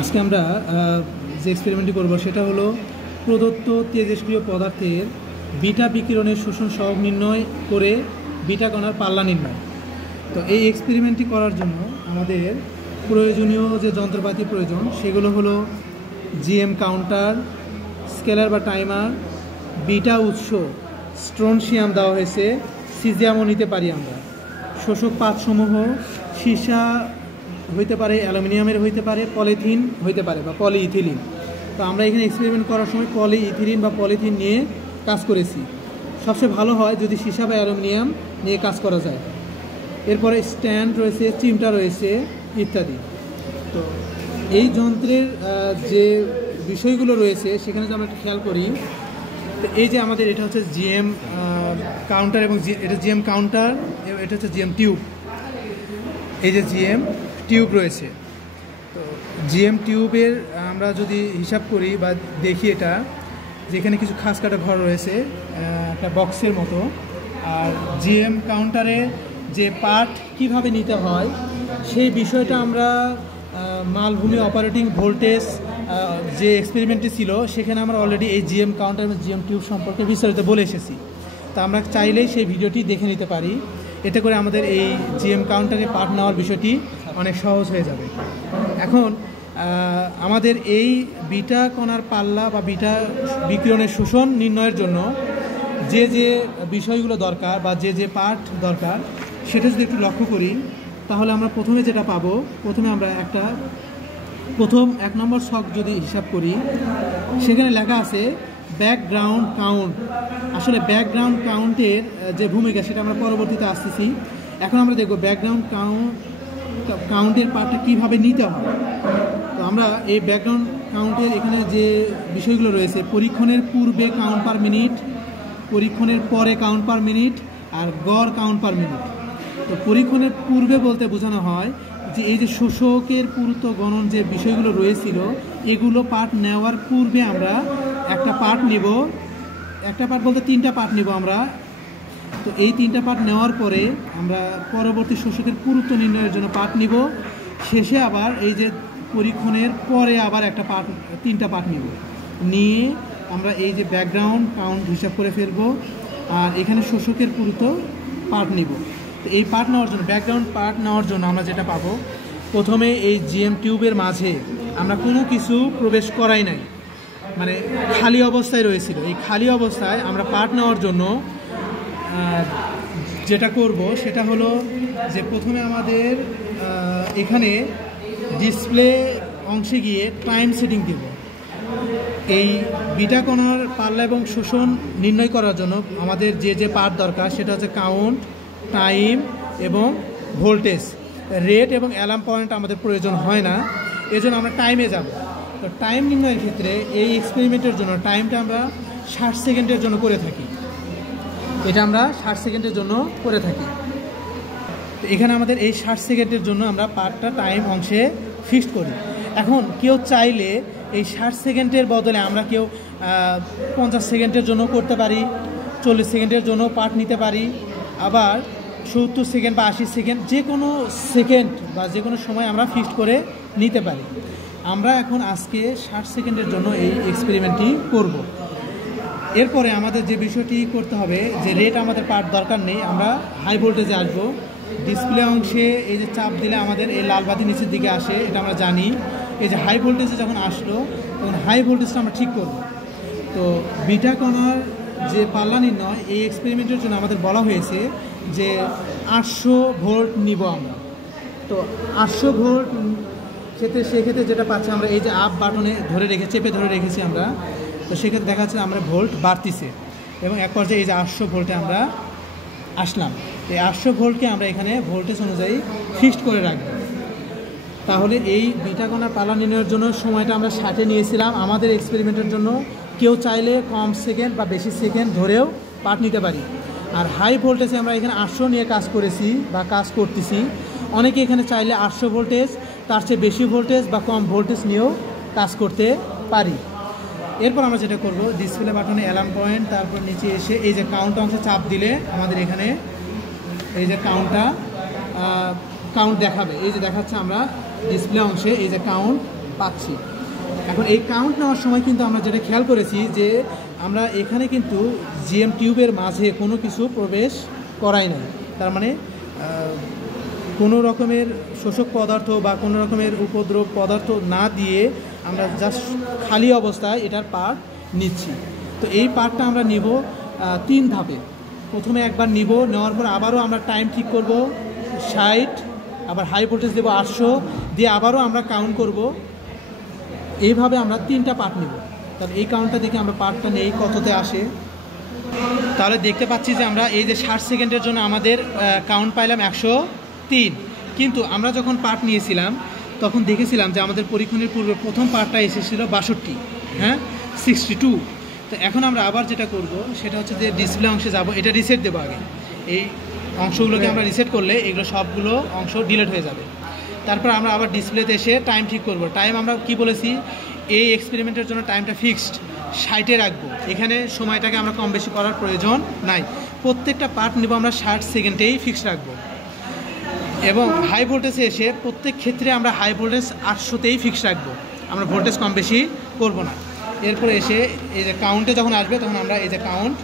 আজকে আমরা যে এক্সপেরিমেন্টটি করব সেটা হলো প্রদত্ত তেজস্ক্রিয় পদার্থের বিটা বিকিরণের শোষণ সহগ নির্ণয় করে বিটা কণার পাল্লা নির্ণয়। তো এই এক্সপেরিমেন্টটি করার জন্য আমাদের প্রয়োজনীয় যে যন্ত্রপাতি প্রয়োজন সেগুলো হলো জিএম কাউন্টার, স্কেলার বা টাইমার, বিটা উৎস, স্ট্রনশিয়াম দেওয়া হয়েছে, সিজিয়ামও নিতে পারি আমরা। শোষক পাতসমূহ সীসা হইতে পারে, অ্যালুমিনিয়ামের হইতে পারে, পলিথিন হইতে পারে বা পলিইথিলিন। তো আমরা এখানে এক্সপেরিমেন্ট করার সময় পলিইথিলিন বা পলিথিন নিয়ে কাজ করেছি। সবচেয়ে ভালো হয় যদি সীসা বা অ্যালুমিনিয়াম নিয়ে কাজ করা যায়। এরপরে স্ট্যান্ড রয়েছে, চিমটা রয়েছে ইত্যাদি। তো এই যন্ত্রের যে বিষয়গুলো রয়েছে সেখানে যদি আমরা একটু খেয়াল করি, তো এই যে আমাদের এটা হচ্ছে জিএম কাউন্টার এবং এটা জিএম কাউন্টার, এটা হচ্ছে জিএম টিউব। এই যে জিএম টিউব রয়েছে, তো জিএম টিউবের আমরা যদি হিসাব করি বা দেখি, এটা যেখানে কিছু খাস কাটা ঘর রয়েছে একটা বক্সের মতো। আর জিএম কাউন্টারে যে পার্ট কিভাবে নিতে হয় সেই বিষয়টা আমরা মালভূমি অপারেটিং ভোল্টেজ যে এক্সপেরিমেন্টটি ছিল সেখানে আমরা অলরেডি এই জিএম কাউন্টার এবং জিএম টিউব সম্পর্কে বিস্তারিত বলে এসেছি। তা আমরা চাইলেই সেই ভিডিওটি দেখে নিতে পারি। এতে করে আমাদের এই জিএম কাউন্টারে পার্ট নেওয়ার বিষয়টি অনেক সহজ হয়ে যাবে। এখন আমাদের এই বিটা কণার পাল্লা বা বিটা বিকিরণের শোষণ নির্ণয়ের জন্য যে যে বিষয়গুলো দরকার বা যে যে পার্ট দরকার সেটা যদি একটু লক্ষ্য করি, তাহলে আমরা প্রথমে যেটা পাবো, প্রথমে আমরা প্রথম 1 নম্বর ছক যদি হিসাব করি, সেখানে লেখা আছে ব্যাকগ্রাউন্ড কাউন্ট। আসলে ব্যাকগ্রাউন্ড কাউন্টের যে ভূমিকা সেটা আমরা পরবর্তীতে আসতেছি। এখন আমরা দেখব ব্যাকগ্রাউন্ড কাউন্টের পার্টটা কীভাবে নিতে হয়। তো আমরা এই ব্যাকগ্রাউন্ড কাউন্টের এখানে যে বিষয়গুলো রয়েছে, পরীক্ষণের পূর্বে কাউন্ট পার মিনিট, পরীক্ষণের পরে কাউন্ট পার মিনিট, আর গড় কাউন্ট পার মিনিট। তো পরীক্ষণের পূর্বে বলতে বোঝানো হয় যে এই যে শোষকের পুরুত্ব গণন যে বিষয়গুলো রয়েছিল এগুলো পার্ট নেওয়ার পূর্বে আমরা একটা পার্ট নিব, একটা পার্ট বলতে 3টা পার্ট নিব আমরা। তো এই 3টা পার্ট নেওয়ার পরে আমরা পরবর্তী শোষকের পুরুত্ব নির্ণয়ের জন্য পার্ট নিব। শেষে আবার এই যে পরীক্ষণের পরে আবার একটা পার্ট, 3টা পার্ট নিব, নিয়ে আমরা এই যে ব্যাকগ্রাউন্ড কাউন্ট হিসাব করে ফেলবো। আর এখানে শোষকের পুরুত্ব পার্ট নিব। তো এই পার্ট নেওয়ার জন্য, ব্যাকগ্রাউন্ড পার্ট নেওয়ার জন্য আমরা যেটা পাবো, প্রথমে এই জিএম টিউবের মাঝে আমরা কোনো কিছু প্রবেশ করাই নাই, মানে খালি অবস্থায় রয়েছিল। এই খালি অবস্থায় আমরা পার্ট নেওয়ার জন্য যেটা করব সেটা হলো যে প্রথমে আমাদের এখানে ডিসপ্লে অংশে গিয়ে টাইম সেটিং দেব। এই বিটা কণার পাল্লা এবং শোষণ নির্ণয় করার জন্য আমাদের যে যে পার্ট দরকার সেটা হচ্ছে কাউন্ট, টাইম এবং ভোল্টেজ। রেট এবং অ্যালার্ম পয়েন্ট আমাদের প্রয়োজন হয় না, এজন্য আমরা টাইমে যাব। তো টাইম নির্ণয়ের ক্ষেত্রে এই এক্সপেরিমেন্টের জন্য টাইমটা আমরা 60 সেকেন্ডের জন্য করে থাকি। এটা আমরা 60 সেকেন্ডের জন্য করে থাকি। তো এখানে আমাদের এই 60 সেকেন্ডের জন্য আমরা পার্টটা টাইম অংশে ফিক্সড করি। এখন কেউ চাইলে এই 60 সেকেন্ডের বদলে আমরা কেউ 50 সেকেন্ডের জন্য করতে পারি, 40 সেকেন্ডের জন্য পার্ট নিতে পারি, আবার 70 সেকেন্ড বা 80 সেকেন্ড, যে কোনো সেকেন্ড বা যে কোনো সময় আমরা ফিক্সড করে নিতে পারি। আমরা এখন আজকে 60 সেকেন্ডের জন্য এই এক্সপেরিমেন্টটি করব। এরপরে আমাদের যে বিষয়টি করতে হবে, যে রেট আমাদের পার্ট দরকার নেই, আমরা হাই ভোল্টেজে আসবো। ডিসপ্লে অংশে এই যে চাপ দিলে আমাদের এই লাল বাতি নিচের দিকে আসে, এটা আমরা জানি। এই যে হাই ভোল্টেজে যখন আসলো তখন হাই ভোল্টেজটা আমরা ঠিক করব। তো বিটা কণার যে পাল্লা নির্ণয়, এই এক্সপেরিমেন্টের জন্য আমাদের বলা হয়েছে যে 800 ভোল্ট নিব আমরা। তো 800 ভোল্ট সেক্ষেত্রে যেটা পাচ্ছি আমরা, এই যে আপ বাটনে চেপে ধরে রেখেছি আমরা। তো সেক্ষেত্রে দেখা যাচ্ছে আমরা ভোল্ট বাড়তিছে এবং এক পর্যায়ে এই যে 800 ভোল্টে আমরা আসলাম। এই 800 ভোল্টকে আমরা এখানে ভোল্টেজ অনুযায়ী ফিক্সড করে রাখবো। তাহলে এই বিটা কণার পাল্লা নির্ণয়ের জন্য সময়টা আমরা 60 নিয়েছিলাম। আমাদের এক্সপেরিমেন্টের জন্য কেউ চাইলে কম সেকেন্ড বা বেশি সেকেন্ড ধরেও পার্ট নিতে পারি। আর হাই ভোল্টেজে আমরা এখানে 800 নিয়ে কাজ করেছি বা কাজ করতেছি। অনেকে এখানে চাইলে 800 ভোল্টেজ, তার চেয়ে বেশি ভোল্টেজ বা কম ভোল্টেজ নিয়েও কাজ করতে পারি। এরপর আমরা যেটা করব, ডিসপ্লে বাটনে অ্যালার্ম পয়েন্ট, তারপর নিচে এসে এই যে কাউন্ট অংশে চাপ দিলে আমাদের এখানে এই যে কাউন্ট দেখাবে। এই যে দেখাচ্ছে আমরা ডিসপ্লে অংশে এই যে কাউন্ট পাচ্ছি। এখন এই কাউন্ট নেওয়ার সময় কিন্তু আমরা যেটা খেয়াল করেছি যে আমরা এখানে কিন্তু জিএম টিউবের মাঝে কোনো কিছু প্রবেশ করাই নাই, তার মানে কোনো রকমের শোষক পদার্থ বা কোনো রকমের উপদ্রব পদার্থ না দিয়ে আমরা জাস্ট খালি অবস্থায় এটার পার্ট নিচ্ছি। তো এই পার্টটা আমরা নিব 3 ধাপে। প্রথমে একবার নিব, নেওয়ার পর আবারও আমরা টাইম ঠিক করব 60, আবার হাই ভোল্টেজ দেবো 800 দিয়ে আবারও আমরা কাউন্ট করব। এইভাবে আমরা 3টা পার্ট নেব। তাহলে এই কাউন্টটা দেখে আমরা পার্টটা নেই কততে আসে। তাহলে দেখতে পাচ্ছি যে আমরা এই যে 60 সেকেন্ডের জন্য আমাদের কাউন্ট পাইলাম 103, কিন্তু আমরা যখন পার্ট নিয়েছিলাম তখন দেখেছিলাম যে আমাদের পরীক্ষণের পূর্বে প্রথম পার্টটা এসেছিল 62, হ্যাঁ 62। তো এখন আমরা আবার যেটা করব সেটা হচ্ছে যে ডিসপ্লে অংশে যাব, এটা রিসেট দেবো আগে। এই অংশগুলোকে আমরা রিসেট করলে এগুলো সবগুলো অংশ ডিলিট হয়ে যাবে। তারপর আমরা আবার ডিসপ্লেতে এসে টাইম ঠিক করব। টাইম আমরা কি বলেছি, এই এক্সপেরিমেন্টের জন্য টাইমটা ফিক্সড 60-এ রাখবো। এখানে সময়টাকে আমরা কম বেশি করার প্রয়োজন নাই। প্রত্যেকটা পার্ট নেব আমরা 60 সেকেন্ডেই ফিক্সড রাখবো। এবং হাই ভোল্টেজে এসে প্রত্যেক ক্ষেত্রে আমরা হাই ভোল্টেজ 800-তেই ফিক্সড রাখবো, আমরা ভোল্টেজ কম বেশি করব না। এরপরে এসে এই যে কাউন্টে যখন আসবে তখন আমরা এই যে কাউন্ট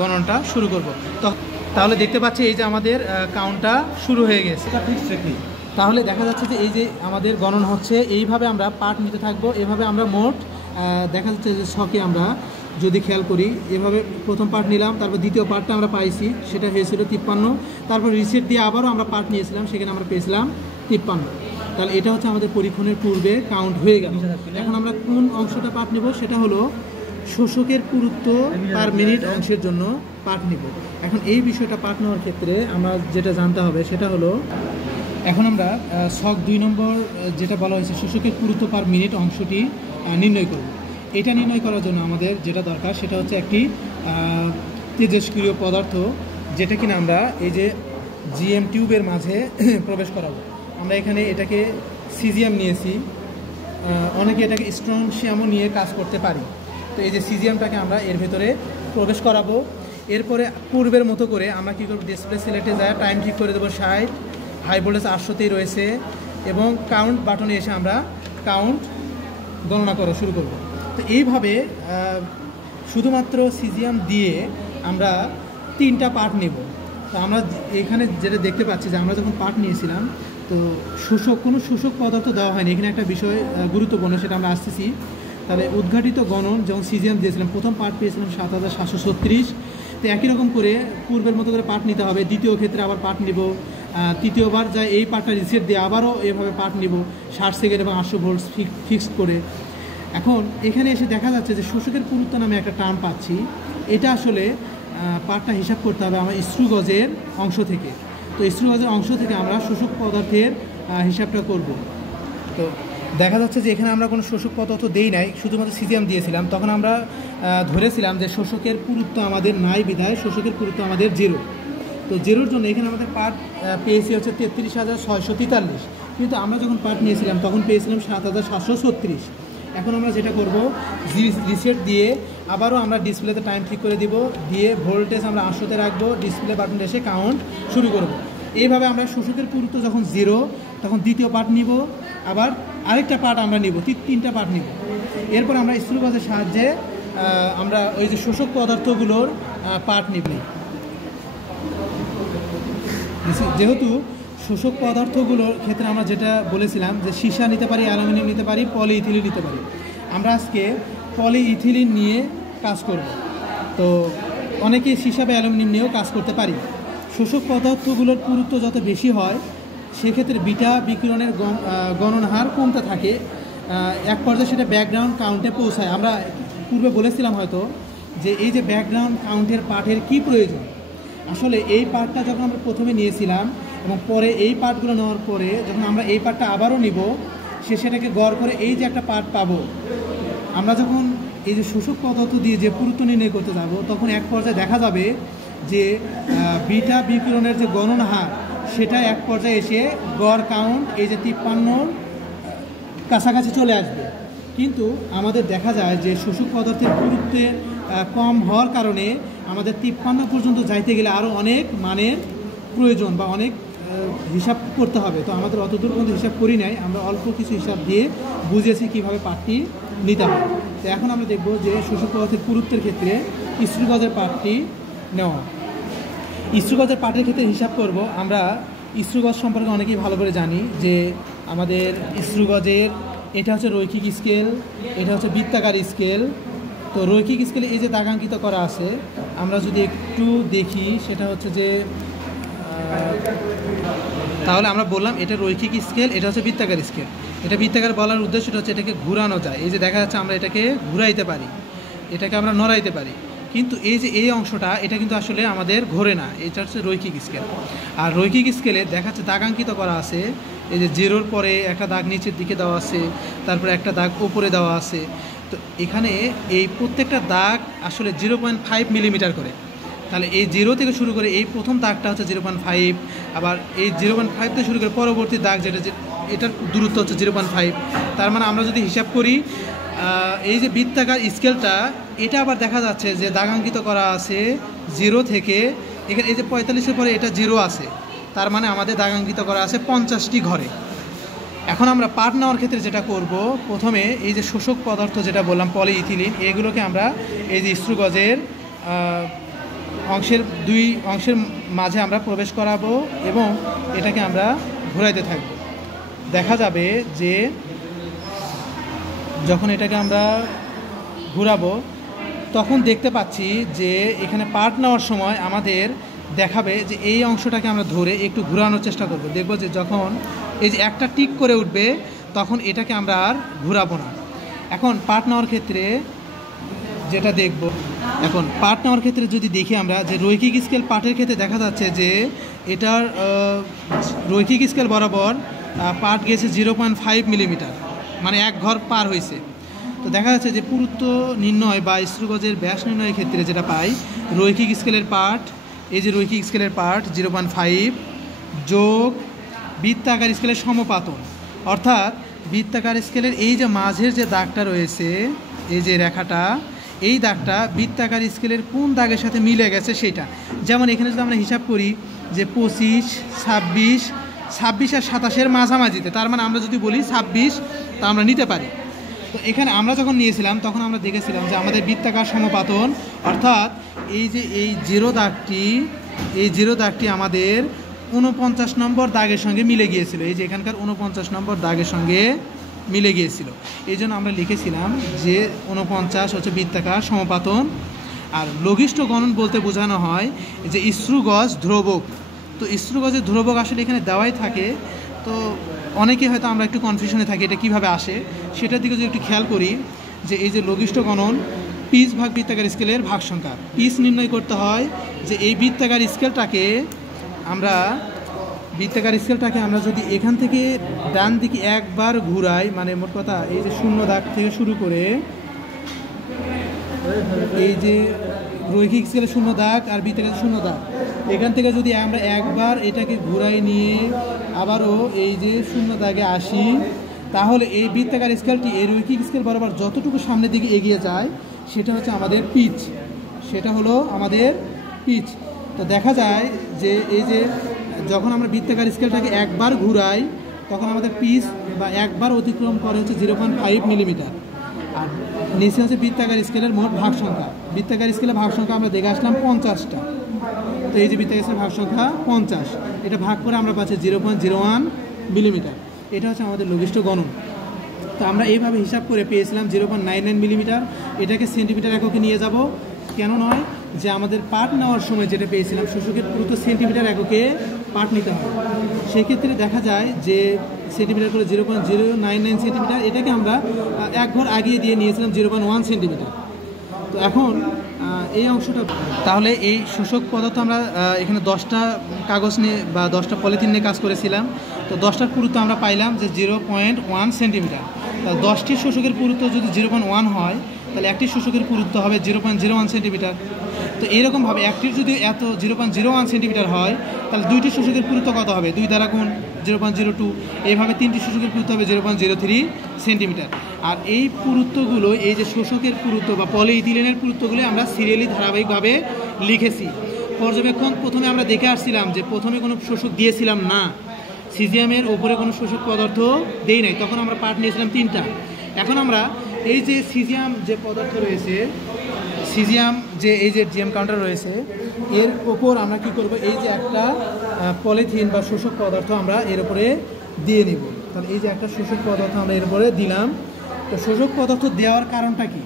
গণনটা শুরু করব। তাহলে দেখতে পাচ্ছি এই যে আমাদের কাউন্টটা শুরু হয়ে গেছে। তাহলে দেখা যাচ্ছে যে এই যে আমাদের গণন হচ্ছে, এইভাবে আমরা পার্ট নিতে থাকবো। এভাবে আমরা মোট দেখা যাচ্ছে যে ছকে আমরা যদি খেয়াল করি, এভাবে প্রথম পার্ট নিলাম, তারপর দ্বিতীয় পার্টটা আমরা পাইছি, সেটা হয়েছিল 53। তারপর রিসেট দিয়ে আবারও আমরা পার্ট নিয়েছিলাম, সেখানে আমরা পেয়েছিলাম 53। তাহলে এটা হচ্ছে আমাদের পরীক্ষণের পূর্বে কাউন্ট হয়ে গেল। এখন আমরা কোন অংশটা পার্ট নেব, সেটা হলো শোষকের পুরুত্ব পার মিনিট অংশের জন্য পার্ট নিব। এখন এই বিষয়টা পার্ট নেওয়ার ক্ষেত্রে আমরা যেটা জানতে হবে সেটা হলো, এখন আমরা ছক 2 নম্বর যেটা বলা হয়েছে শোষকের পুরুত্ব পার মিনিট অংশটি নির্ণয় করব। এটা নির্ণয় করার জন্য আমাদের যেটা দরকার সেটা হচ্ছে একটি তেজস্ক্রিয় পদার্থ, যেটা কিনা আমরা এই যে জিএম টিউবের মাঝে প্রবেশ করাবো। আমরা এখানে এটাকে সিজিএম নিয়েছি, অনেকে এটাকে স্ট্রংশিয়ামও নিয়ে কাজ করতে পারি। তো এই যে সিজিএমটাকে আমরা এর ভেতরে প্রবেশ করাবো। এরপরে পূর্বের মতো করে আমরা কী করবো, ডিসপ্লে সিলেক্টে যায় টাইম ঠিক করে দেবো 60, হাই ভোল্টেজ 800-তেই রয়েছে, এবং কাউন্ট বাটনে এসে আমরা কাউন্ট গণনা করা শুরু করব। তো এইভাবে শুধুমাত্র সিজিএম দিয়ে আমরা 3টা পার্ট নেব। তো আমরা এখানে যেটা দেখতে পাচ্ছি যে আমরা যখন পার্ট নিয়েছিলাম তো কোনো শোষক পদার্থ দেওয়া হয়নি। এখানে একটা বিষয় গুরুত্বপূর্ণ, সেটা আমরা আসতেছি। তাহলে উদ্ঘাটিত গণন যেমন সিজিএম দিয়েছিলাম, প্রথম পার্ট পেয়েছিলাম 7736। তো একই রকম করে পূর্বের মতো করে পার্ট নিতে হবে। দ্বিতীয় ক্ষেত্রে আবার পার্ট নিব, তৃতীয়বার যায় এই পার্টটা রিসেট দিয়ে আবারও এভাবে পার্ট নিব 60 সেকেন্ড এবং 800 ভোল্ট ফিক্সড করে। এখন এখানে এসে দেখা যাচ্ছে যে শোষকের পুরুত্ব নামে একটা টার্ম পাচ্ছি। এটা আসলে পার্টটা হিসাব করতে হবে আমার স্ক্রু গজের অংশ থেকে। তো স্ক্রু গজের অংশ থেকে আমরা শোষক পদার্থের হিসাবটা করব। তো দেখা যাচ্ছে যে এখানে আমরা কোনো শোষক পদার্থ দেই নাই, শুধুমাত্র সিজিএম দিয়েছিলাম। তখন আমরা ধরেছিলাম যে শোষকের পুরুত্ব আমাদের নাই বিধায় শোষকের পুরুত্ব আমাদের 0। তো 0-র জন্য এখানে আমাদের পার্ট পেয়েছি হচ্ছে 33,643, কিন্তু আমরা যখন পার্ট নিয়েছিলাম তখন পেয়েছিলাম 7,736। এখন আমরা যেটা করব, রিসেট দিয়ে আবারও আমরা ডিসপ্লেতে টাইম ঠিক করে দিব, দিয়ে ভোল্টেজ আমরা 800-তে রাখবো, ডিসপ্লে বাটন এসে কাউন্ট শুরু করব। এইভাবে আমরা শোষকের পুরুত্ব যখন 0 তখন দ্বিতীয় পার্ট নিব, আবার আরেকটা পার্ট আমরা নিব, 3টা পার্ট নিব। এরপর আমরা স্ক্রু গজের সাহায্যে আমরা ওই যে শোষক পদার্থগুলোর পার্ট নিব। যেহেতু শোষক পদার্থগুলোর ক্ষেত্রে আমরা যেটা বলেছিলাম যে সীসা নিতে পারি, অ্যালুমিনিয়াম নিতে পারি, পলিইথিলিন নিতে পারি। আমরা আজকে পলিইথিলিন নিয়ে কাজ করব। তো অনেকে সীসা বা অ্যালুমিনিয়াম নিয়েও কাজ করতে পারি। শোষক পদার্থগুলোর পুরুত্ব যত বেশি হয় সেক্ষেত্রে বিটা বিকিরণের গণন হার কমতে থাকে, এক পর্যায়ে সেটা ব্যাকগ্রাউন্ড কাউন্টে পৌঁছায়। আমরা পূর্বে বলেছিলাম হয়তো যে এই যে ব্যাকগ্রাউন্ড কাউন্টের পার্টের কী প্রয়োজন। আসলে এই পার্টটা যখন আমরা প্রথমে নিয়েছিলাম এবং পরে এই পার্টগুলো নেওয়ার পরে যখন আমরা এই পার্টটা আবারও নিব, সেটাকে গড় করে এই যে একটা পার্ট পাবো, আমরা যখন এই যে শোষক পদার্থ দিয়ে যে পুরুত্ব নির্ণয় করতে যাব তখন এক পর্যায়ে দেখা যাবে যে বিটা বিকিরণের যে গণনা হার সেটা এক পর্যায়ে এসে গড় কাউন্ট এই যে 53-র কাছাকাছি চলে আসবে। কিন্তু আমাদের দেখা যায় যে শোষক পদার্থের পুরুত্বে কম হওয়ার কারণে আমাদের 53 পর্যন্ত যাইতে গেলে আরও অনেক মানের প্রয়োজন বা অনেক হিসাব করতে হবে, তো আমাদের অতদূর পর্যন্ত হিসাব করি নাই, আমরা অল্প কিছু হিসাব দিয়ে বুঝেছি কীভাবে পাটটি নিতে হয়। তো এখন আমরা দেখব যে শোষক পদার্থের পুরুত্বের ক্ষেত্রে স্ক্রু গজের পাটটি নেওয়া। স্ক্রু গজের পাটের ক্ষেত্রে হিসাব করব আমরা। স্ক্রু গজ সম্পর্কে অনেকেই ভালো করে জানি যে আমাদের স্ক্রু গজের এটা হচ্ছে রৈখিক স্কেল, এটা হচ্ছে বৃত্তাকার স্কেল। তো রৈখিক স্কেলে এই যে দাগাঙ্কিত করা আছে, আমরা যদি একটু দেখি সেটা হচ্ছে যে তাহলে আমরা বললাম এটা রৈখিক স্কেল, এটা হচ্ছে বৃত্তাকার স্কেল। এটা বৃত্তাকার বলার উদ্দেশ্যটা হচ্ছে এটাকে ঘুরানো যায়। এই যে দেখা যাচ্ছে আমরা এটাকে ঘুরাইতে পারি, এটাকে আমরা নড়াইতে পারি, কিন্তু এই যে এই অংশটা এটা কিন্তু আসলে আমাদের ঘোরে না, এটা হচ্ছে রৈখিক স্কেল। আর রৈখিক স্কেলে দেখা যাচ্ছে দাগাঙ্কিত করা আছে, এই যে জিরোর পরে একটা দাগ নিচের দিকে দেওয়া আছে, তারপরে একটা দাগ উপরে দেওয়া আছে। তো এখানে এই প্রত্যেকটা দাগ আসলে 0.5 মিলিমিটার করে। তাহলে এই 0 থেকে শুরু করে এই প্রথম দাগটা হচ্ছে 0.5, আবার এই 0.5 থেকে শুরু করে পরবর্তী দাগ যেটা এটার দূরত্ব হচ্ছে 0.5। তার মানে আমরা যদি হিসাব করি এই যে বৃত্তাকার স্কেলটা এটা আবার দেখা যাচ্ছে যে দাগাঙ্কিত করা আছে 0 থেকে এখানে এই যে 45-এর পরে এটা 0 আছে, তার মানে আমাদের দাগাঙ্কিত করা আছে 50টি ঘরে। এখন আমরা পাট নেওয়ার ক্ষেত্রে যেটা করব, প্রথমে এই যে শোষক পদার্থ যেটা বললাম পলিইথিলিন, এগুলোকে আমরা এই যে স্ক্রু গজের দুই অংশের মাঝে আমরা প্রবেশ করাবো এবং এটাকে আমরা ঘোরাইতে থাকব। দেখা যাবে যে যখন এটাকে আমরা ঘোরাবো তখন দেখতে পাচ্ছি যে এখানে পাট নেওয়ার সময় আমাদের দেখাবে যে এই অংশটাকে আমরা ধরে একটু ঘোরানোর চেষ্টা করব। দেখব যে যখন এই যে একটা টিক করে উঠবে তখন এটাকে আমরা আর ঘোরাবো না। এখন পাট নেওয়ার ক্ষেত্রে যেটা দেখব, এখন পাট নেওয়ার ক্ষেত্রে যদি দেখি আমরা যে রৈখিক স্কেল পাটের ক্ষেত্রে দেখা যাচ্ছে যে এটার রৈখিক স্কেল বরাবর পাট গেছে 0.5 মিলিমিটার, মানে এক ঘর পার হয়েছে। তো দেখা যাচ্ছে যে পুরুত্ব নির্ণয় বা স্ক্রু গজের ব্যাস নির্ণয়ের ক্ষেত্রে যেটা পাই, রৈখিক স্কেলের পাট, এই যে রৈখিক স্কেলের পাট 0.5 যোগ বৃত্তাকার স্কেলের সমপাতন, অর্থাৎ বৃত্তাকার স্কেলের এই যে মাঝের যে দাগটা রয়েছে, এই যে রেখাটা, এই দাগটা বৃত্তাকার স্কেলের কোন দাগের সাথে মিলে গেছে সেটা। যেমন এখানে যদি আমরা হিসাব করি যে 25, 26 আর 27-এর মাঝামাঝিতে, তার মানে আমরা যদি বলি 26 তা আমরা নিতে পারি। তো এখানে আমরা যখন নিয়েছিলাম তখন আমরা দেখেছিলাম যে আমাদের বৃত্তাকার সমপাতন, অর্থাৎ এই যে এই জিরো দাগটি আমাদের 49 নম্বর দাগের সঙ্গে মিলে গিয়েছিল। এই যে এখানকার 49 নম্বর দাগের সঙ্গে মিলে গিয়েছিল, এই জন্য আমরা লিখেছিলাম যে 49 হচ্ছে বৃত্তাকার সমপাতন। আর লঘিষ্ঠ গণন বলতে বোঝানো হয় যে স্ক্রু গজ ধ্রুবক। তো স্ক্রু গজের ধ্রুবক আসলে এখানে দেওয়াই থাকে। তো অনেকে হয়তো আমরা একটু কনফিউশনে থাকি এটা কীভাবে আসে, সেটার দিকে যদি একটু খেয়াল করি যে এই যে লঘিষ্ঠ গণন পিচ ভাগ বৃত্তাকার স্কেলের ভাগ সংখ্যা, পিচ নির্ণয় করতে হয় যে এই বৃত্তাকার স্কেলটাকে আমরা যদি এখান থেকে ডান দিকে একবার ঘুরাই, মানে মোট কথা এই যে শূন্য দাগ থেকে শুরু করে এই যে রৈখিক স্কেলে শূন্য দাগ আর বৃত্তাকার শূন্য দাগ, এখান থেকে যদি আমরা একবার এটাকে ঘুরাই নিয়ে আবারও এই যে শূন্য দাগে আসি, তাহলে এই বৃত্তাকার স্কেলটি এই রৈখিক স্কেল বরাবর যতটুকু সামনের দিকে এগিয়ে যায় সেটা হচ্ছে আমাদের পিচ, সেটা হলো আমাদের পিচ। তো দেখা যায় যে এই যে যখন আমরা বৃত্তাকার স্কেলটাকে একবার ঘুরাই তখন আমাদের পিচ বা একবার অতিক্রম করে হচ্ছে 0.5 মিলিমিটার। আর নিচে হচ্ছে বৃত্তাকার স্কেলের মোট ভাগ সংখ্যা। বৃত্তাকার স্কেলের ভাগ সংখ্যা আমরা দেখে আসলাম 50টা। তো এই যে বৃত্তাকার স্কেলের ভাগ সংখ্যা 50, এটা ভাগ করে আমরা পাচ্ছি 0.01 মিলিমিটার। এটা হচ্ছে আমাদের লঘিষ্ঠ গণন। তো আমরা এইভাবে হিসাব করে পেয়েছিলাম 0.99 মিলিমিটার। এটাকে সেন্টিমিটার এককে নিয়ে যাব, কেন নয় যে আমাদের পাট নেওয়ার সময় যেটা পেয়েছিলাম শোষকের পুরুত্ব সেন্টিমিটার এককে পাট নিতে হবে। সেক্ষেত্রে দেখা যায় যে সেন্টিমিটার করে 0.099 সেন্টিমিটার, এটাকে আমরা এক ঘর আগিয়ে দিয়ে নিয়েছিলাম 0.1 সেন্টিমিটার। তো এখন এই অংশটা, তাহলে এই শোষক পদার্থ আমরা এখানে 10টা কাগজ নিয়ে বা 10টা পলিথিন নিয়ে কাজ করেছিলাম। তো 10টার পুরুত্ব আমরা পাইলাম যে 0.1 সেন্টিমিটার। তাহলে 10টি শোষকের পুরুত্ব যদি 0.1 হয় তাহলে একটি শোষকের পুরুত্ব হবে 0.01 সেন্টিমিটার। তো এইরকমভাবে একটির যদি এত 0.01 সেন্টিমিটার হয় তাহলে দুইটি শোষকের পুরুত্ব কত হবে, 2 দ্বারা গুণ 0.02, এইভাবে 3টি শোষকের পুরুত্ব হবে 0.03 সেন্টিমিটার। আর এই পুরুত্বগুলো, এই যে শোষকের পুরুত্ব বা পলিইথিলিনের পুরুত্বগুলো আমরা সিরিয়ালি ধারাবাহিকভাবে লিখেছি। পর্যবেক্ষণ প্রথমে আমরা দেখে আসছিলাম যে প্রথমে কোনো শোষক দিয়েছিলাম না, সিজিয়ামের ওপরে কোনো শোষক পদার্থ দেই নাই, তখন আমরা পার্ট নিয়েছিলাম 3টা। এখন আমরা এই যে সিজিয়াম যে পদার্থ রয়েছে, সিজিয়াম যে এই যে জিএম কাউন্টার রয়েছে, এর ওপর আমরা কি করব, এই যে একটা পলিথিন বা শোষক পদার্থ আমরা এর উপরে দিয়ে নিব। তাহলে এই যে একটা শোষক পদার্থ আমরা এর উপরে দিলাম। তো শোষক পদার্থ দেওয়ার কারণটা কি?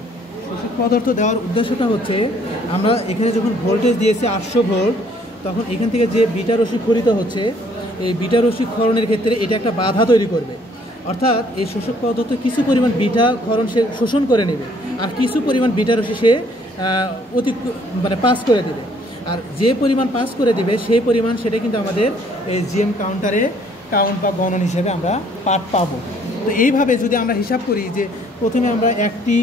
শোষক পদার্থ দেওয়ার উদ্দেশ্যটা হচ্ছে, আমরা এখানে যখন ভোল্টেজ দিয়েছি 800 ভোল্ট, তখন এখান থেকে যে বিটা রশ্মি ক্ষরিত হচ্ছে, এই বিটা রশ্মি ক্ষরণের ক্ষেত্রে এটা একটা বাধা তৈরি করবে। অর্থাৎ এই শোষক পদার্থ কিছু পরিমাণ বিটা ক্ষরণ সে শোষণ করে নেবে, আর কিছু পরিমাণ বিটা রশ্মি সে পাস করে দেবে। আর যে পরিমাণ পাস করে দেবে সেই পরিমাণ সেটা কিন্তু আমাদের এই জিএম কাউন্টারে কাউন্ট বা গণন হিসেবে আমরা পার্ট পাবো। তো এইভাবে যদি আমরা হিসাব করি যে প্রথমে আমরা একটি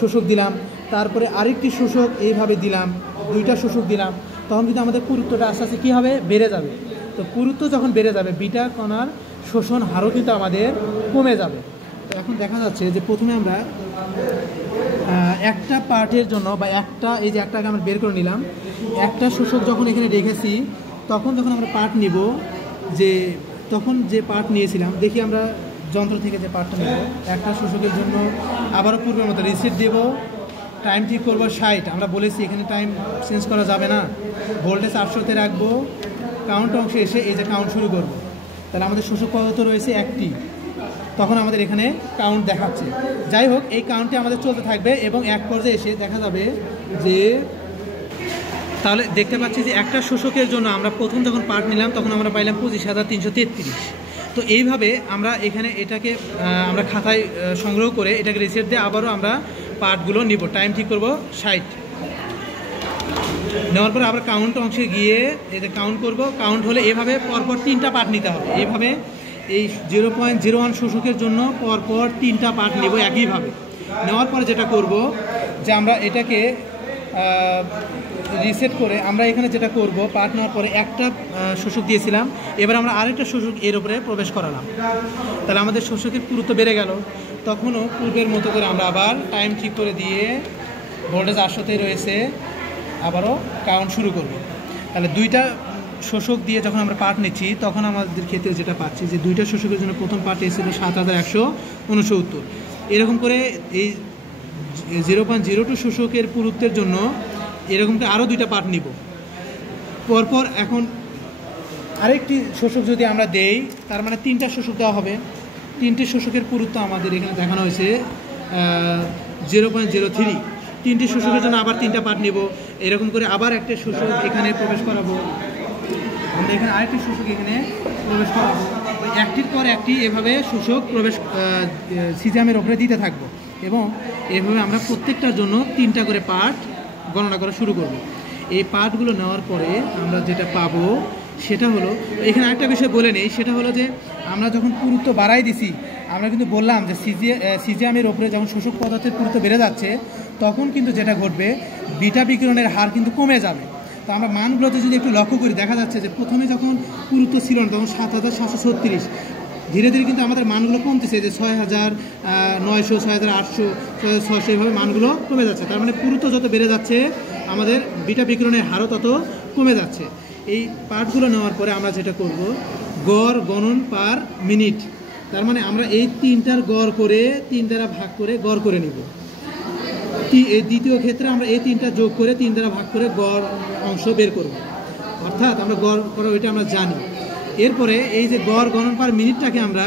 শোষক দিলাম, তারপরে আরেকটি শোষক এইভাবে দিলাম, 2টা শোষক দিলাম, তখন কিন্তু আমাদের পুরুত্বটা আস্তে আস্তে কী হবে, বেড়ে যাবে। তো পুরুত্ব যখন বেড়ে যাবে, বিটা কণার শোষণ হারও কিন্তু আমাদের কমে যাবে। তো এখন দেখা যাচ্ছে যে প্রথমে আমরা একটা পার্টের জন্য বা একটা, এই যে একটাকে আমরা বের করে নিলাম, একটা শোষক যখন এখানে রেখেছি, তখন যখন আমরা পার্ট নিব, যে তখন যে পার্ট নিয়েছিলাম, দেখি আমরা যন্ত্র থেকে যে পার্টটা নেব, একটা শোষকের জন্য আবারও পূর্বের মতো রিসেট দেব, টাইম ঠিক করবো 60। আমরা বলেছি এখানে টাইম চেঞ্জ করা যাবে না, ভোল্টেজ 800-তে রাখবো, কাউন্ট অংশে এসে এই যে কাউন্ট শুরু করব। তাহলে আমাদের শোষক পদার্থ রয়েছে একটি, তখন আমাদের এখানে কাউন্ট দেখাচ্ছে। যাই হোক, এই কাউন্টটি আমাদের চলতে থাকবে এবং এক পর্যায়ে এসে দেখা যাবে যে, তাহলে দেখতে পাচ্ছি যে একটা শোষকের জন্য আমরা প্রথম যখন পার্ট নিলাম তখন আমরা পাইলাম 25,333। তো এইভাবে আমরা এখানে এটাকে আমরা খাতায় সংগ্রহ করে এটাকে রিসেট দিয়ে আবারও আমরা পার্টগুলো নিব, টাইম ঠিক করব 60। নেওয়ার পরে আবার কাউন্ট অংশে গিয়ে এটা কাউন্ট করব, কাউন্ট হলে এভাবে পরপর 3টা পার্ট নিতে হবে। এইভাবে এই 0.01 শোষকের জন্য পরপর 3টা পার্ট নেব একইভাবে। নেওয়ার পরে যেটা করব যে আমরা এটাকে রিসেট করে আমরা এখানে যেটা করব, পার্ট নেওয়ার পরে একটা শোষক দিয়েছিলাম, এবার আমরা আরেকটা শোষক এর উপরে প্রবেশ করালাম। তাহলে আমাদের শোষকের পুরুত্ব বেড়ে গেল। তখনও পূর্বের মতো করে আমরা আবার টাইম ঠিক করে দিয়ে, ভোল্টেজ 800-তে রয়েছে, আবারও কাউন্ট শুরু করব। তাহলে 2টা শোষক দিয়ে যখন আমরা পার্ট নিচ্ছি, তখন আমাদের ক্ষেত্রে যেটা পাচ্ছি যে 2টা শোষকের জন্য প্রথম পার্ট এসেছিল 7169। এরকম করে এই 0.02 শোষকের পুরুত্বের জন্য এরকম করে আরও 2টা পার্ট নিব পরপর। এখন আরেকটি শোষক যদি আমরা দেই, তার মানে 3টা শোষক দেওয়া হবে। 3টে শোষকের পুরুত্ব আমাদের এখানে দেখানো হয়েছে 0.03। 3টি শোষকের জন্য আবার 3টা পার্ট নিব, এরকম করে আবার একটা শোষক এখানে প্রবেশ করাবো, আমরা এখানে আরেকটি শোষক এখানে প্রবেশ করাবো, একটির পর একটি এভাবে শোষক প্রবেশ সিজিয়ামের ওপরে দিতে থাকবো এবং এভাবে আমরা প্রত্যেকটার জন্য 3টা করে পার্ট গণনা করা শুরু করব। এই পার্টগুলো নেওয়ার পরে আমরা যেটা পাবো সেটা হলো, এখানে একটা বিষয় বলে নেই, সেটা হলো যে আমরা যখন পুরুত্ব বাড়াই দিছি, আমরা কিন্তু বললাম যে সিজিয়ামের ওপরে যখন শোষক পদার্থের পুরুত্ব বেড়ে যাচ্ছে, তখন কিন্তু যেটা ঘটবে, বিটা বিকিরণের হার কিন্তু কমে যাবে। তো আমরা মানগুলোতে যদি একটু লক্ষ্য করি, দেখা যাচ্ছে যে প্রথমে যখন পুরুত্ব ছিল না তখন 7736, ধীরে ধীরে কিন্তু আমাদের মানগুলো কমতেছে, যে 6900, 6800, 6600 এইভাবে মানগুলো কমে যাচ্ছে। তার মানে পুরুত্ব যত বেড়ে যাচ্ছে, আমাদের বিটা বিকিরণের হারও তত কমে যাচ্ছে। এই পার্টগুলো নেওয়ার পরে আমরা যেটা করব, গড় গণন পার মিনিট, তার মানে আমরা এই 3টার গড় করে 3 দ্বারা ভাগ করে গড় করে নিব। এই দ্বিতীয় ক্ষেত্রে আমরা এই 3টা যোগ করে 3 দ্বারা ভাগ করে গড় অংশ বের করব, অর্থাৎ আমরা গড় করে ওইটা আমরা জানি। এরপরে এই যে গড় গণন পার মিনিটটাকে আমরা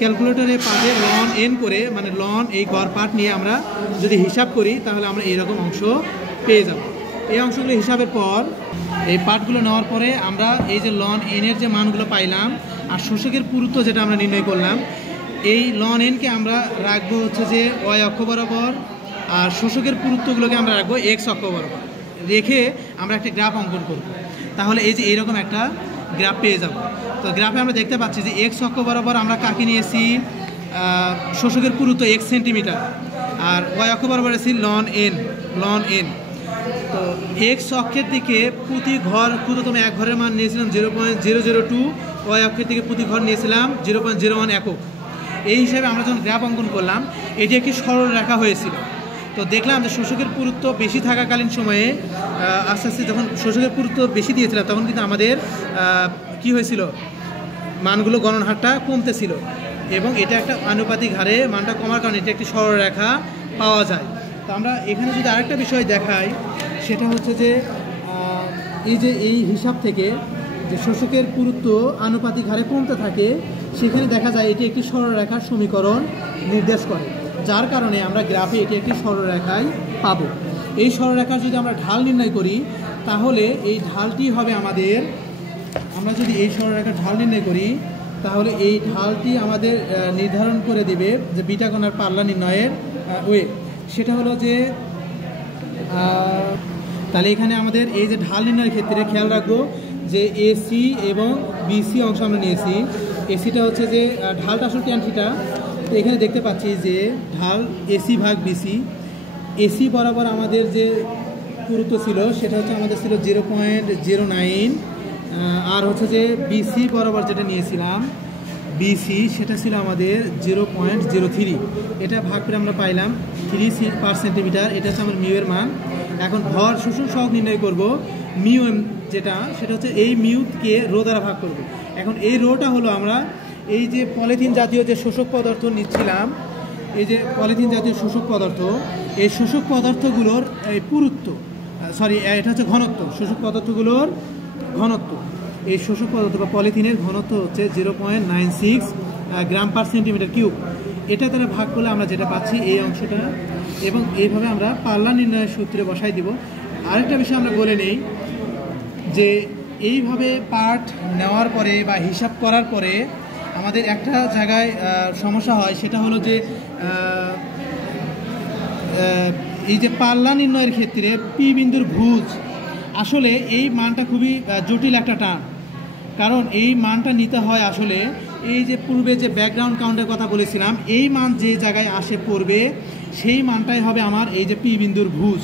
ক্যালকুলেটরে পার্টে লন এন করে, মানে লন এই গড় পার্ট নিয়ে আমরা যদি হিসাব করি, তাহলে আমরা এইরকম অংশ পেয়ে যাব। এই অংশগুলো হিসাবের পর, এই পার্টগুলো নেওয়ার পরে আমরা এই যে লন এনের যে মানগুলো পাইলাম আর শোষকের পুরুত্ব যেটা আমরা নির্ণয় করলাম, এই লন এনকে আমরা রাখবো হচ্ছে যে ওয়াই অক্ষ বরাবর, আর শোষকের পুরুত্বগুলোকে আমরা রাখবো এক্স অক্ষ বরাবর রেখে আমরা একটা গ্রাফ অঙ্কন করব। তাহলে এই যে এইরকম একটা গ্রাফ পেয়ে যাব। তো গ্রাফে আমরা দেখতে পাচ্ছি যে এক্স অক্ষ বরাবর আমরা কাকে নিয়েছি, শোষকের পুরুত্ব x সেন্টিমিটার, আর ওয়াই অক্ষ বরাবর আছি লন এন। তো এক্স অক্ষের দিকে প্রতি ঘর ক্ষুদ্রতম এক ঘরের মান নিয়েছিলাম 0.002, ওয়াই অক্ষের দিকে প্রতি ঘর নিয়েছিলাম 0.01 একক। এই হিসাবে আমরা যখন গ্রাফ অঙ্কন করলাম, এটি একটি সরল রেখা হয়েছিল। তো দেখলাম যে শোষকের পুরুত্ব বেশি থাকাকালীন সময়ে আস্তে আস্তে যখন শোষকের পুরুত্ব বেশি দিয়েছিলাম তখন কিন্তু আমাদের কি হয়েছিল, মানগুলো গণন হারটা কমতেছিল এবং এটা একটা আনুপাতিক হারে মানটা কমার কারণে এটা একটি সরলরেখা পাওয়া যায়। তো আমরা এখানে যদি আরেকটা বিষয় দেখাই সেটা হচ্ছে যে এই হিসাব থেকে যে শোষকের পুরুত্ব আনুপাতিক হারে কমতে থাকে সেখানে দেখা যায় এটি একটি সরলরেখার সমীকরণ নির্দেশ করে, যার কারণে আমরা গ্রাফে এটি একটি সরলরেখায় পাবো। এই সরলরেখার যদি আমরা ঢাল নির্ণয় করি তাহলে এই ঢালটি হবে আমাদের, আমরা যদি এই সরলরেখার ঢাল নির্ণয় করি তাহলে এই ঢালটি আমাদের নির্ধারণ করে দেবে যে বিটা কণার পাল্লা নির্ণয়ের ওয়ে। সেটা হলো যে তাহলে এখানে আমাদের এই যে ঢাল নির্ণয়ের ক্ষেত্রে খেয়াল রাখবো যে এসি এবং বিসি অংশ আমরা নিয়েছি। এসিটা হচ্ছে যে ঢালটা আসলে ট্যান থিটা। তো এখানে দেখতে পাচ্ছি যে ঢাল এসি ভাগ বিসি। এসি বরাবর আমাদের যে পুরুত্ব ছিল সেটা হচ্ছে আমাদের ছিল 0.09, আর হচ্ছে যে বিসি বরাবর যেটা নিয়েছিলাম বিসি সেটা ছিল আমাদের 0.03। এটা ভাগ করে আমরা পাইলাম 3/সেন্টিমিটার। এটা হচ্ছে আমার মিউ এর মান। এখন ভর শোষণ সহগ নির্ণয় করব, মিউ এম যেটা সেটা হচ্ছে এই মিউকে রো দ্বারা ভাগ করব। এখন এই রোটা হলো আমরা এই যে পলিথিন জাতীয় যে শোষক পদার্থ নিচ্ছিলাম, এই যে পলিথিন জাতীয় শোষক পদার্থ, এই শোষক পদার্থগুলোর এই পুরুত্ব, সরি এটা হচ্ছে ঘনত্ব, শোষক পদার্থগুলোর ঘনত্ব। এই শোষক পদার্থ বা পলিথিনের ঘনত্ব হচ্ছে 0.96 গ্রাম/সেন্টিমিটার কিউব। এটা দ্বারা ভাগ করলে আমরা যেটা পাচ্ছি এই অংশটা, এবং এইভাবে আমরা পাল্লা নির্ণয়ের সূত্রে বসাই দিব। আরেকটা বিষয় আমরা বলে নেই যে এইভাবে পার্ট নেওয়ার পরে বা হিসাব করার পরে আমাদের একটা জায়গায় সমস্যা হয়, সেটা হলো যে এই যে পাল্লা নির্ণয়ের ক্ষেত্রে পি বিন্দুর ভুজ, আসলে এই মানটা খুবই জটিল একটা টার্ম। কারণ এই মানটা নিতে হয় আসলে এই যে পূর্বে যে ব্যাকগ্রাউন্ড কাউন্টের কথা বলেছিলাম, এই মান যে জায়গায় আসে পড়বে সেই মানটাই হবে আমার এই যে পি বিন্দুর ভুজ।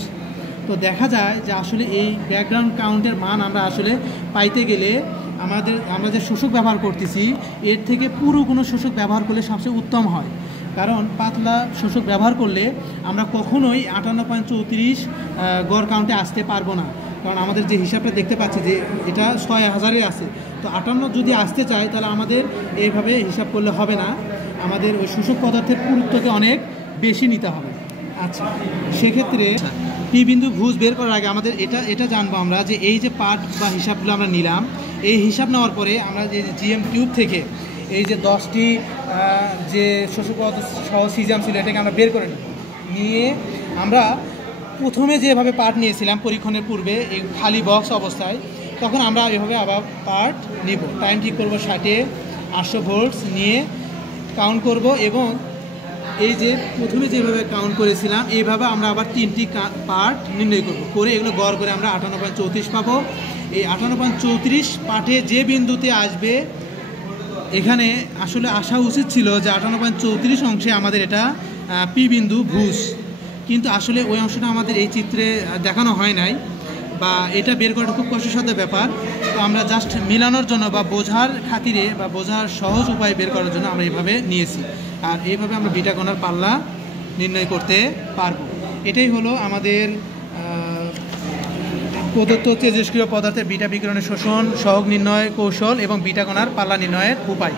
তো দেখা যায় যে আসলে এই ব্যাকগ্রাউন্ড কাউন্টের মান আমরা আসলে পাইতে গেলে আমরা যে শোষক ব্যবহার করতেছি এর থেকে পুরো কোনো শোষক ব্যবহার করলে সবচেয়ে উত্তম হয়। কারণ পাতলা শোষক ব্যবহার করলে আমরা কখনোই 58.34 গড় কাউন্টে আসতে পারবো না। কারণ আমাদের যে হিসাবটা দেখতে পাচ্ছি যে এটা 6000-এ আছে, তো 58 যদি আসতে চাই তাহলে আমাদের এইভাবে হিসাব করলে হবে না, আমাদের ওই শোষক পদার্থের পুরুত্বকে অনেক বেশি নিতে হবে। আচ্ছা, সেক্ষেত্রে পি বিন্দু ভুজ বের করার আগে আমাদের এটা জানবো আমরা যে এই যে পার্ট বা হিসাবগুলো আমরা নিলাম, এই হিসাব নেওয়ার পরে আমরা যে জিএম টিউব থেকে এই যে 10টি যে শোষক পদার্থ সহ সিজাম ছিল এটাকে আমরা বের করে নিয়ে আমরা প্রথমে যেভাবে পার্ট নিয়েছিলাম পরীক্ষণের পূর্বে এই খালি বক্স অবস্থায়, তখন আমরা এভাবে আবার পার্ট নিব। টাইম ঠিক করবো 800 ভোল্টস নিয়ে কাউন্ট করব, এবং এই যে প্রথমে যেভাবে কাউন্ট করেছিলাম এইভাবে আমরা আবার 3টি পার্ট নির্ণয় করব, করে এগুলো গড় করে আমরা 58.34 পাবো। এই 58.34 পার্টে যে বিন্দুতে আসবে, এখানে আসলে আসা উচিত ছিল যে 58.34 অংশে আমাদের এটা পি বিন্দু ভুজ, কিন্তু আসলে ওই অংশটা আমাদের এই চিত্রে দেখানো হয় নাই, বা এটা বের করাটা খুব কষ্টসাধ্য ব্যাপার। তো আমরা জাস্ট মিলানোর জন্য বা বোঝার খাতিরে বা বোঝার সহজ উপায় বের করার জন্য আমরা এইভাবে নিয়েছি, আর এইভাবে আমরা বিটা কণার পাল্লা নির্ণয় করতে পারবো। এটাই হলো আমাদের প্রদত্ত তেজস্ক্রিয় পদার্থের বিটা বিকিরণের শোষণ সহগ নির্ণয় কৌশল এবং বিটা কণার পাল্লা নির্ণয়ের উপায়।